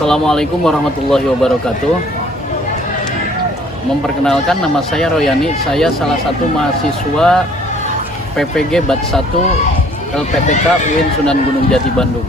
Assalamualaikum warahmatullahi wabarakatuh. Memperkenalkan, nama saya Royani. Saya salah satu mahasiswa PPG Bat 1 LPTK UIN Sunan Gunung Jati Bandung.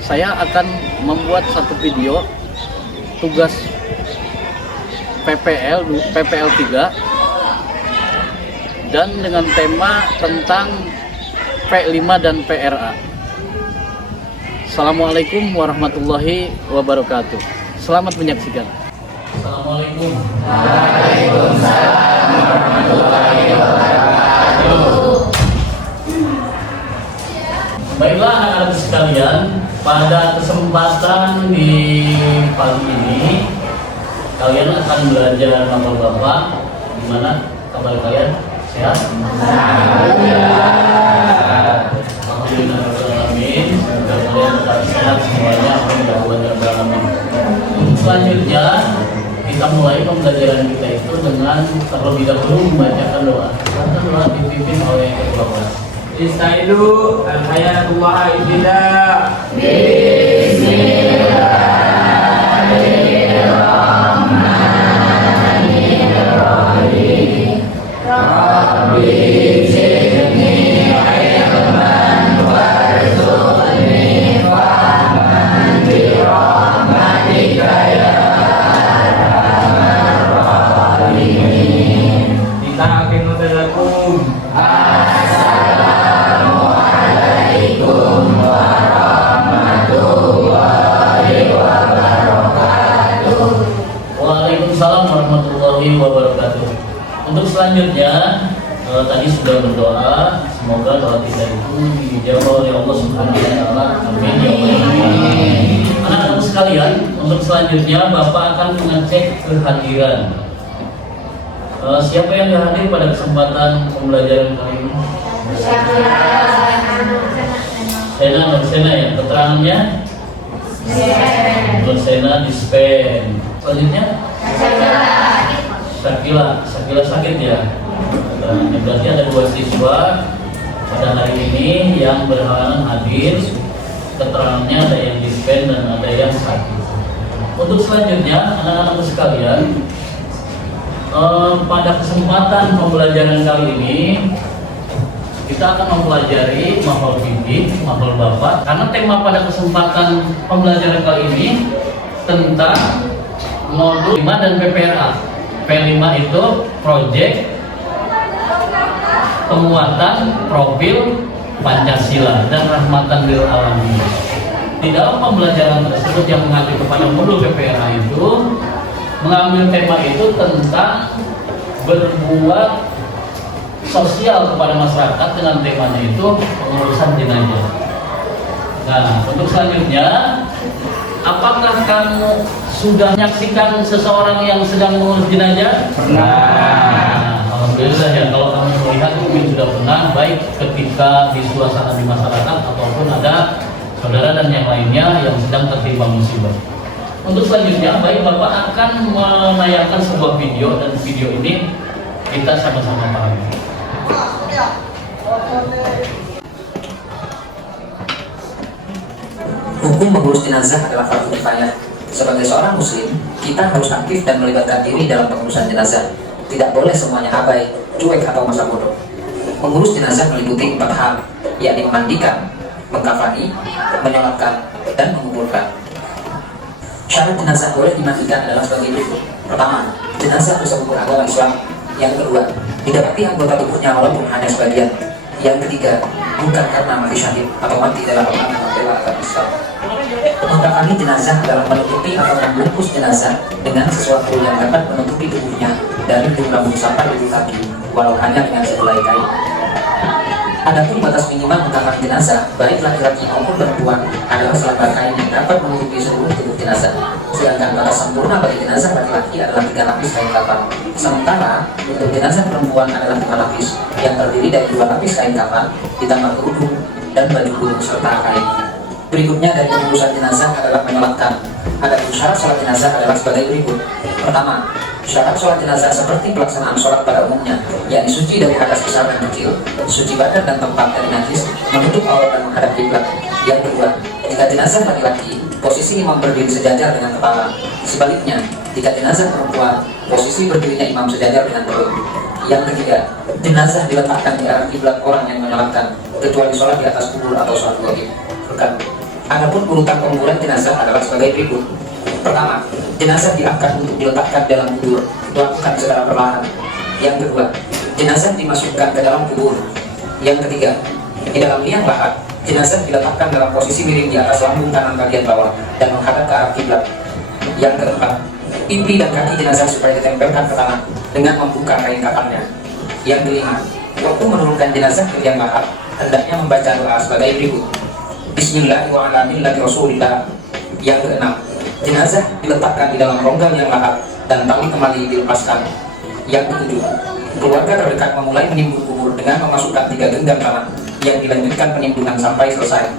Saya akan membuat satu video tugas PPL 3 dan dengan tema tentang P5 dan PRA. Assalamualaikum warahmatullahi wabarakatuh. Selamat menyaksikan. Assalamualaikum. Waalaikumsalam warahmatullahi wabarakatuh. Baiklah anak-anak sekalian, pada kesempatan di pagi ini kalian akan belajar nama Bapak. Gimana kabar kalian? Sehat? Alhamdulillah. Amin. Semoga kalian tetap sehat semuanya. Amin. Selanjutnya kita mulai pembelajaran kita itu dengan terlebih dahulu membacakan doa. Doa dipimpin oleh Bapak. Istaidu al-hayatullah ibtidah. Bismillahirrahmanirrahim. Rabbi zidni ilman warzuqni fahman bi rahmatika ya arhamar rahimin. Bismillahirrahmanirrahim. Assalamualaikum warahmatullahi wabarakatuh. Waalaikumsalam warahmatullahi wabarakatuh. Untuk selanjutnya, tadi sudah berdoa, semoga doa kita itu dijawab oleh Allah Subhanahu wa taala. Amin ya Allah. Anak-anak sekalian, untuk selanjutnya Bapak akan mengecek kehadiran. Siapa yang hadir pada kesempatan pembelajaran kali ini? Sena ya, keterangannya? Sena dispen. Selanjutnya? Sakila sakit ya. Berarti ada 2 siswa pada hari ini yang berhalangan hadir. Keterangannya ada yang dispen dan ada yang sakit. Untuk selanjutnya anak-anak sekalian, pada kesempatan pembelajaran kali ini kita akan mempelajari mahfal bibi, mahfal bapak. Karena tema pada kesempatan pembelajaran kali ini tentang modul 5 dan PPRA. P5 itu proyek penguatan profil Pancasila dan rahmatan lil alamin. Di dalam pembelajaran tersebut yang mengacu kepada modul PPRA itu mengambil tema itu tentang berbuat sosial kepada masyarakat dengan temanya itu pengurusan jenazah. Nah, untuk selanjutnya, apakah kamu sudah menyaksikan seseorang yang sedang mengurus jenazah? Pernah. Alhamdulillah ya, kalau kamu melihat mungkin sudah pernah, baik ketika di suasana di masyarakat ataupun ada saudara dan yang lainnya yang sedang tertimpa musibah. Untuk selanjutnya, baik Bapak akan menayangkan sebuah video dan video ini kita sama-sama pahami. Hukum mengurus jenazah adalah fardu kifayah. Sebagai seorang muslim, kita harus aktif dan melibatkan diri dalam pengurusan jenazah. Tidak boleh semuanya abai, cuek atau masa bodoh. Mengurus jenazah meliputi 4 hal, yakni memandikan, mengkafani, menyolatkan, dan menguburkan. Syarat jenazah boleh dimandikan adalah sebagai berikut. Pertama, jenazah harus beragama Islam. Yang kedua, didapati anggota tubuhnya walaupun hanya sebagian. Yang ketiga, bukan karena mati syahid atau mati dalam peperangan membela agama Islam. Mengkafani jenazah adalah menutupi atau membungkus jenazah dengan sesuatu yang dapat menutupi tubuhnya dari ujung rambut sampai ujung kaki, walau hanya dengan sehelai kain. Adapun batas minimal mengkafani jenazah, baik laki-laki maupun perempuan, adalah selapar kain yang dapat menutupi seluruh tubuh jenazah. Sedangkan batas sempurna bagi jenazah laki-laki adalah 3 lapis kain kafan. Sementara untuk jenazah perempuan adalah 5 lapis, yang terdiri dari 2 lapis kain kafan ditambah kerudung dan baju kurung serta kain. Berikutnya dari pengurusan jenazah adalah menyolatkan. Adapun syarat sholat jenazah adalah sebagai berikut. Pertama, syarat sholat jenazah seperti pelaksanaan sholat pada umumnya, yakni suci dari hadas besar dan kecil, suci badan dan tempat dari najis, menutup aurat dan menghadap kiblat. Yang kedua, jika jenazah laki-laki posisi imam berdiri sejajar dengan kepala. Sebaliknya, jika jenazah perempuan, posisi berdirinya imam sejajar dengan perut. Yang ketiga, jenazah diletakkan di arah kiblat orang yang menyolatkan, kecuali sholat di atas kubur atau sholat wajib. Adapun urutan penguburan jenazah adalah sebagai berikut. Pertama, jenazah diangkat untuk diletakkan dalam kubur, dilakukan secara perlahan. Yang kedua, jenazah dimasukkan ke dalam kubur. Yang ketiga, di dalam liang lahat, jenazah diletakkan dalam posisi miring di atas lambung kanan bagian bawah dan menghadap ke arah kiblat. Yang keempat, pipi dan kaki jenazah supaya ditempelkan ke tanah dengan membuka kain kafannya. Yang kelima, waktu menurunkan jenazah ke liang lahat, hendaknya membaca doa sebagai berikut. Bismillahirrahmanirrahim. Yang keenam, jenazah diletakkan di dalam rongga liang lahat dan tali kembali dilepaskan. Yang ketujuh, keluarga terdekat memulai menimbun kubur dengan memasukkan 3 genggam tanah yang dilanjutkan penimbunan sampai selesai.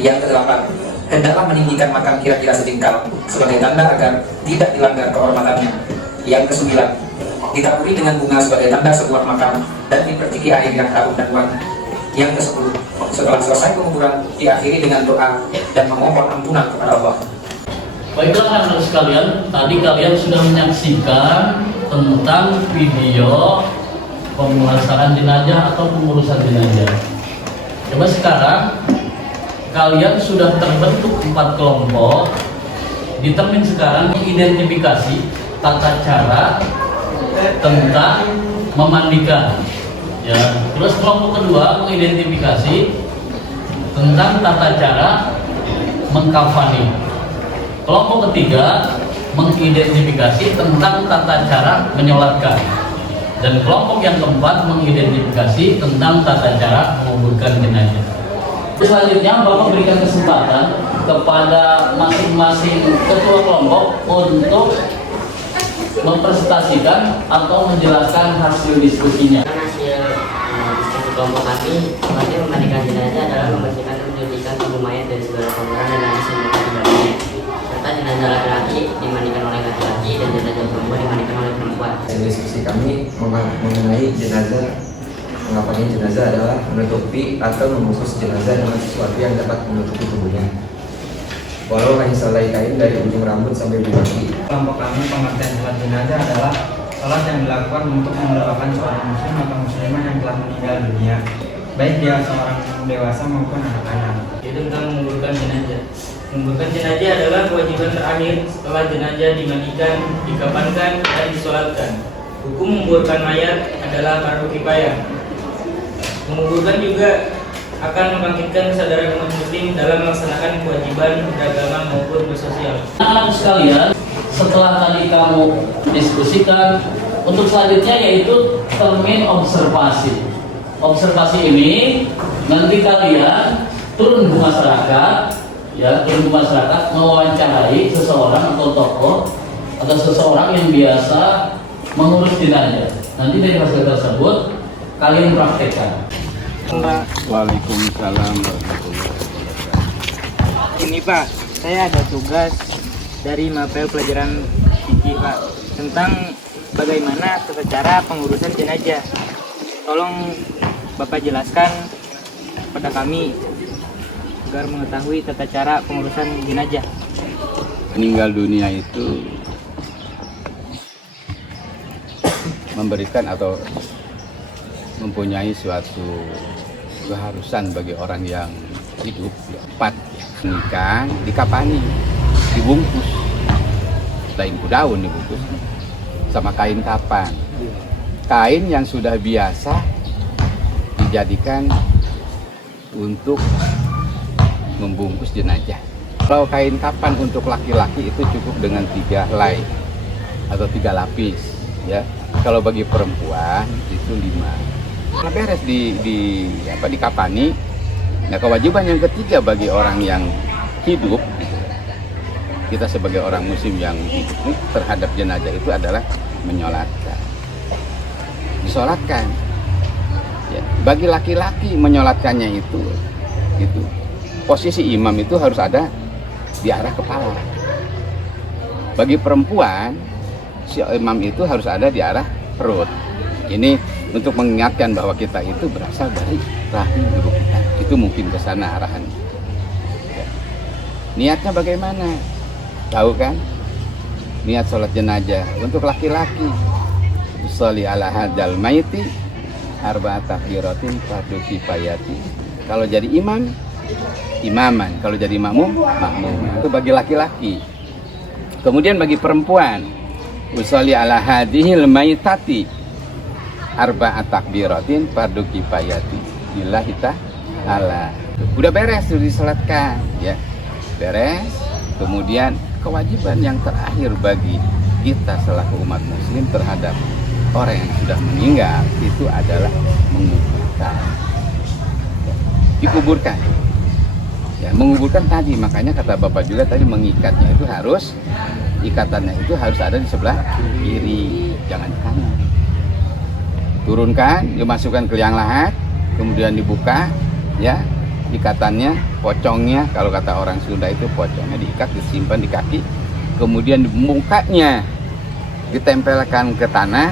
Yang kedelapan, hendaklah meninggikan makam kira-kira sejengkal sebagai tanda agar tidak dilanggar kehormatannya. Yang kesembilan, ditaburi dengan bunga sebagai tanda sebuah makam dan diperciki air yang harum dan wangi. Yang ke-10, setelah selesai penguburan diakhiri dengan doa dan memohon ampunan kepada Allah. Baiklah anak-anak sekalian, tadi kalian sudah menyaksikan tentang video pemulasaran jenazah atau pengurusan jenazah. Coba sekarang kalian sudah terbentuk 4 kelompok. Determin sekarang mengidentifikasi tata cara tentang memandikan. Ya, terus kelompok kedua mengidentifikasi tentang tata cara mengkafani. Kelompok ketiga mengidentifikasi tentang tata cara menyolatkan. Dan kelompok yang keempat mengidentifikasi tentang tata cara menguburkan jenazah. Selanjutnya Bapak berikan kesempatan kepada masing-masing ketua kelompok untuk mempresentasikan atau menjelaskan hasil diskusinya. Hasil diskusi kelompok kami memandikan jenazah adalah membersihkan dan mencucikan tubuh mayat dari segala kotoran dan najis yang melekat di badannya, serta jenazah laki-laki dimandikan oleh laki-laki dan jenazah perempuan dimandikan oleh perempuan. Diskusi kami mengenai jenazah, mengapanya jenazah adalah menutupi atau membungkus jenazah dengan sesuatu yang dapat menutupi tubuhnya, walau hanya selai kain dari ujung rambut sampai ujung kaki. Kelompok kami pengertian sholat jenazah adalah sholat yang dilakukan untuk mendoakan seorang muslim atau muslimah yang telah meninggal dunia, baik dia seorang dewasa maupun anak-anak. Itu tentang menguburkan jenazah. Menguburkan jenazah adalah kewajiban terakhir setelah jenazah dimandikan, dikafankan, dan disolatkan. Hukum menguburkan mayat adalah fardu kifayah. Menguburkan juga akan membangkitkan kesadaran umat muslim dalam melaksanakan kewajiban beragama maupun bersosial. Anak-anak sekalian, setelah tadi kamu diskusikan, untuk selanjutnya yaitu termin observasi. Observasi ini nanti kalian turun ke masyarakat, ya, turun ke masyarakat mewawancarai seseorang atau tokoh atau seseorang yang biasa mengurus jenazah. Nanti dari hasil tersebut kalian praktekkan. Waalaikumsalam warahmatullahi wabarakatuh. Ini Pak, saya ada tugas dari mapel pelajaran fikih Pak tentang bagaimana tata cara pengurusan jenazah. Tolong Bapak jelaskan kepada kami agar mengetahui tata cara pengurusan jenazah. Meninggal dunia itu memberikan atau mempunyai suatu keharusan bagi orang yang hidup. 4, nikah, dikapani, dibungkus, daun daun dibungkus sama kain kapan. Kain yang sudah biasa dijadikan untuk membungkus jenazah. Kalau kain kapan untuk laki-laki itu cukup dengan 3 helai atau 3 lapis, ya. Kalau bagi perempuan itu 5. Nah, beres dikapani. Nah, kewajiban yang ketiga bagi orang yang hidup, kita sebagai orang muslim yang hidup terhadap jenazah itu adalah menyolatkan, disolatkan. Ya, bagi laki-laki menyolatkannya itu posisi imam itu harus ada di arah kepala. Bagi perempuan, si imam itu harus ada di arah perut. Ini untuk mengingatkan bahwa kita itu berasal dari rahim ibu kita. Itu mungkin ke sana arahan. Ya. Niatnya bagaimana? Tahu kan? Niat sholat jenazah untuk laki-laki. Sholli ala hadzal maiti arba'at takbiratin fardu kifayati. Kalau jadi imam, imaman. Kalau jadi makmum, makmum. Itu bagi laki-laki. Kemudian bagi perempuan, sholli ala hadhil maitati arba'at takbiratin fardu kifayati. Lillahi ta'ala. Udah beres, sudah disalatkan, ya. Beres. Kemudian kewajiban yang terakhir bagi kita selaku umat muslim terhadap orang yang sudah meninggal itu adalah menguburkan. Dikuburkan. Ya, menguburkan tadi, makanya kata Bapak juga tadi mengikatnya itu harus, ikatannya itu harus ada di sebelah kiri, jangan di kanan. Turunkan, dimasukkan ke liang lahat, kemudian dibuka, ya. Ikatannya, pocongnya, kalau kata orang Sunda itu pocongnya diikat, disimpan di kaki, kemudian mukanya ditempelkan ke tanah.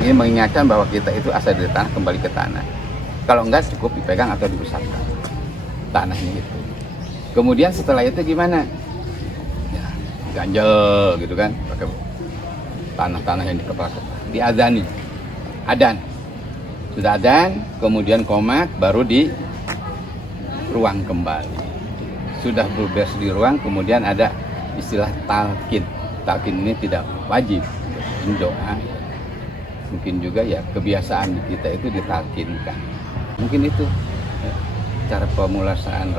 Ini mengingatkan bahwa kita itu asal dari tanah kembali ke tanah. Kalau enggak cukup dipegang atau diusapkan tanahnya itu. Kemudian setelah itu gimana? Ya, ganjel gitu kan, pakai tanah-tanah yang di kepala-kepala. Diadzani, adan. Sudah adan, kemudian qomat, baru di ruang kembali. Sudah beres di ruang, kemudian ada istilah talqin. Talqin ini tidak wajib, doa. Mungkin juga ya kebiasaan kita itu ditalkinkan. Mungkin itu cara pemulasaan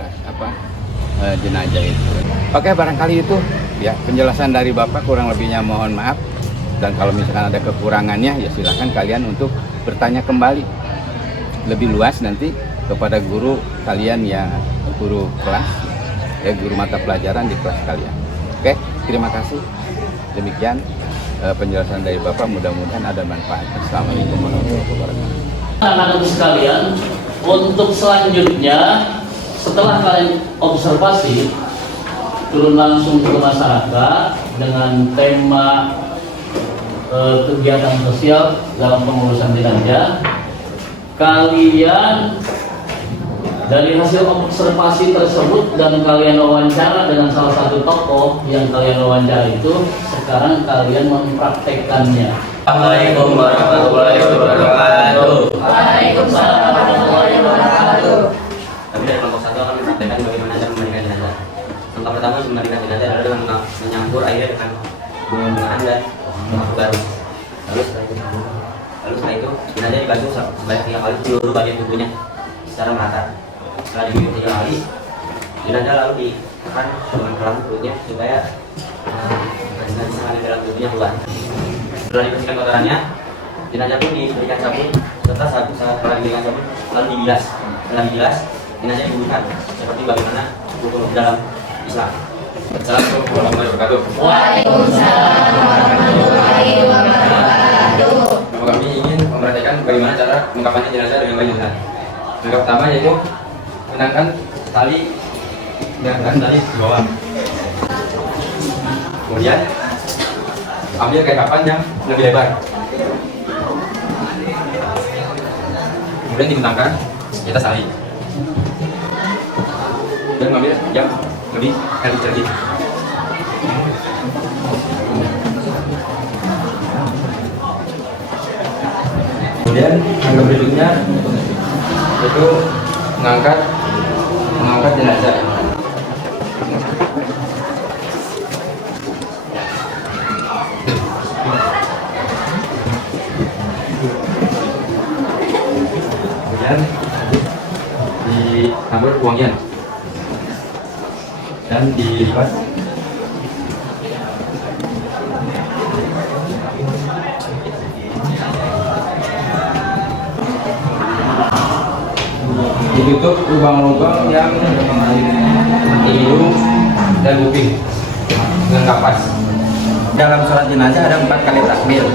jenazah itu. Oke, barangkali itu ya penjelasan dari Bapak, kurang lebihnya mohon maaf. Dan kalau misalkan ada kekurangannya ya silakan kalian untuk bertanya kembali lebih luas nanti kepada guru kalian yang guru kelas, ya guru mata pelajaran di kelas kalian. Oke, terima kasih. Demikian penjelasan dari Bapak, mudah-mudahan ada manfaat. Assalamualaikum warahmatullahi wabarakatuh. Anak-anak sekalian, untuk selanjutnya setelah kalian observasi, turun langsung ke masyarakat dengan tema kegiatan sosial dalam pengurusan jenazah. Kalian dari hasil observasi tersebut dan kalian wawancara dengan salah satu tokoh yang kalian wawancara itu, sekarang kalian mempraktekkannya. Assalamualaikum warahmatullahi wabarakatuh. Waalaikumsalam warahmatullahi wabarakatuh. Kami dari kelompok 1 akan mempraktekkan bagaimana cara memandikan jenazah. Langkah pertama memandikan jenazah adalah dengan menyampur airnya dengan bunga-bungaan dan lampu baru. Lalu setelah itu jenazah dibasuh sebanyak 3 kali seluruh bagian tubuhnya secara merata. Setelah digigit 3 kali, jenazah lalu ditekan dengan kelam perutnya supaya jenazah bisa mengalir dalam tubuhnya keluar. Setelah dibersihkan kotorannya, jenazah pun diberikan sabun serta setelah diberikan sabun lalu dibilas. Setelah dibilas, jenazah dikuburkan seperti bagaimana hukum dalam Islam. Assalamualaikum warahmatullahi wabarakatuh. Waalaikumsalam warahmatullahi wabarakatuh. Kami ingin memperhatikan bagaimana cara mengkafannya jenazah dengan baik. Langkah pertama yaitu menangkan tali di bawah. Kemudian ambil kain kapan yang lebih lebar. Kemudian dibentangkan kita tali. Dan mengambil yang lebih cerdik. Kemudian langkah berikutnya itu mengangkat jenazah. Kemudian ditabur uangnya dan dilipat. Ditutup lubang-lubang yang di hidung dan kuping dengan kapas. Dalam sholat jenazah ada 4 kali takbir.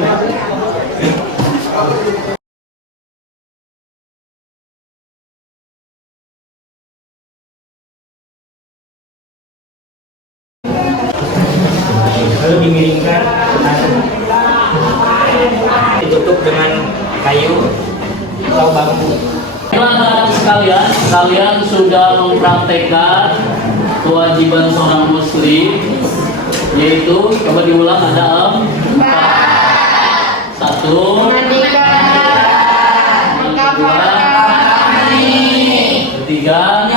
Lalu dimiringkan, ditutup dengan kayu atau bambu. Anak-anak sekalian, kalian sudah mempraktekkan kewajiban seorang muslim, yaitu coba diulang, ada 4. 1. Ketiga.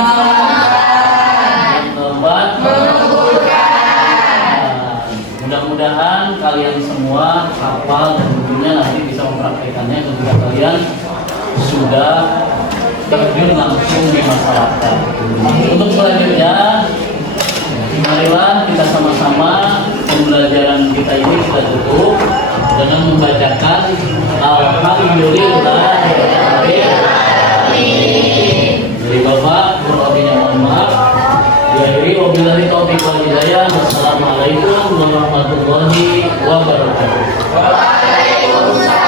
Keempat. Mudah-mudahan kalian semua hafal dan tentunya nanti bisa mempraktekannya ketika kalian sudah terjun langsung di masyarakat. Untuk selanjutnya, marilah kita sama-sama pembelajaran kita ini kita tutup dengan membacakan Alhamdulillah. Dari Bapak, berwabinya mohon maaf. Diakhiri wabillahi taufiq wal hidayah. Wassalamualaikum warahmatullahi wabarakatuh. Waalaikumsalam.